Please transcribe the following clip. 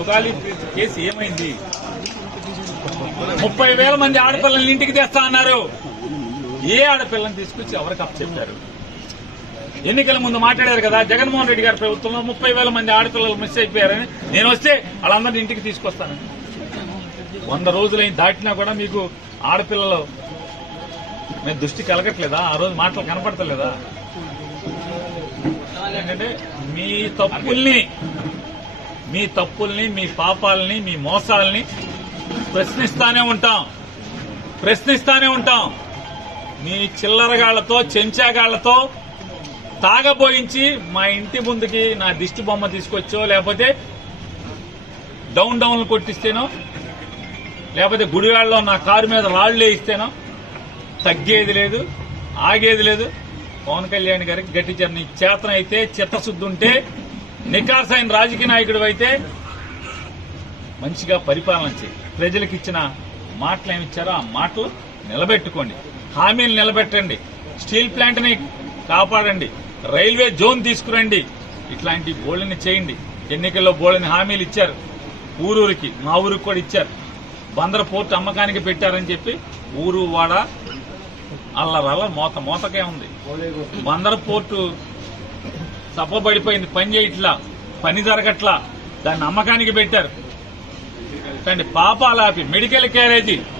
Sugali case ఏమైంది? ముప్పై వేల మంది ఆడపిల్లల్ని ఇంటికి తెస్తా అన్నారు. ఏ ఆడపిల్లని తీసుకొచ్చి ఎవరికి అప్పచెప్పారు? ఎన్నికల ముందు మాట్లాడారు కదా జగన్మోహన్ రెడ్డి గారి ప్రభుత్వంలో ముప్పై వేల మంది ఆడపిల్లలు మిస్ అయిపోయారని. నేను వస్తే వాళ్ళందరినీ ఇంటికి తీసుకొస్తాను. వంద రోజులైన దాటినా కూడా మీకు ఆడపిల్లలు మీ దృష్టి కలగట్లేదా? ఆ రోజు మాటలు కనపడతలేదా? ఏంటంటే మీ తప్పుల్ని మీ తప్పుల్ని మీ పాపాలని మీ మోసాలని ప్రశ్నిస్తానే ఉంటాం. ప్రశ్నిస్తానే ఉంటాం. మీ చిల్లరగాళ్ళతో చెంచాగాళ్ళతో తాగబోయించి మా ఇంటి ముందుకి నా దిష్టి బొమ్మ తీసుకొచ్చో లేకపోతే డౌన్ డౌన్లు కొట్టిస్తేనో లేకపోతే గుడివాళ్ళలో నా కారు మీద రాళ్ళు వేయిస్తేనో తగ్గేది లేదు ఆగేది లేదు. పవన్ కళ్యాణ్ గారికి గట్టి చేతనైతే చిత్తశుద్ధి ఉంటే నికార్సైన రాజకీయ నాయకుడు అయితే మంచిగా పరిపాలన చేయి. ప్రజలకు ఇచ్చిన మాటలు ఏమి ఇచ్చారో ఆ మాటలు నిలబెట్టుకోండి. హామీలు నిలబెట్టండి. స్టీల్ ప్లాంట్ని కాపాడండి. రైల్వే జోన్ తీసుకురండి. ఇట్లాంటి బోళ్ళని చేయండి. ఎన్నికల్లో బోళ్ళని హామీలు ఇచ్చారు. ఊరూరికి మా ఊరికి కూడా ఇచ్చారు. బందర పోర్టు అమ్మకానికి పెట్టారని చెప్పి ఊరు వాడ అల్లరల్ల మోత మోతకే ఉంది. బందర పోర్టు సప్పబడిపోయింది పని చేయట్లా. పని జరగట్లా. దాన్ని అమ్మకానికి పెట్టారు. కానీ పాపాలాపి మెడికల్ క్యారేజీ.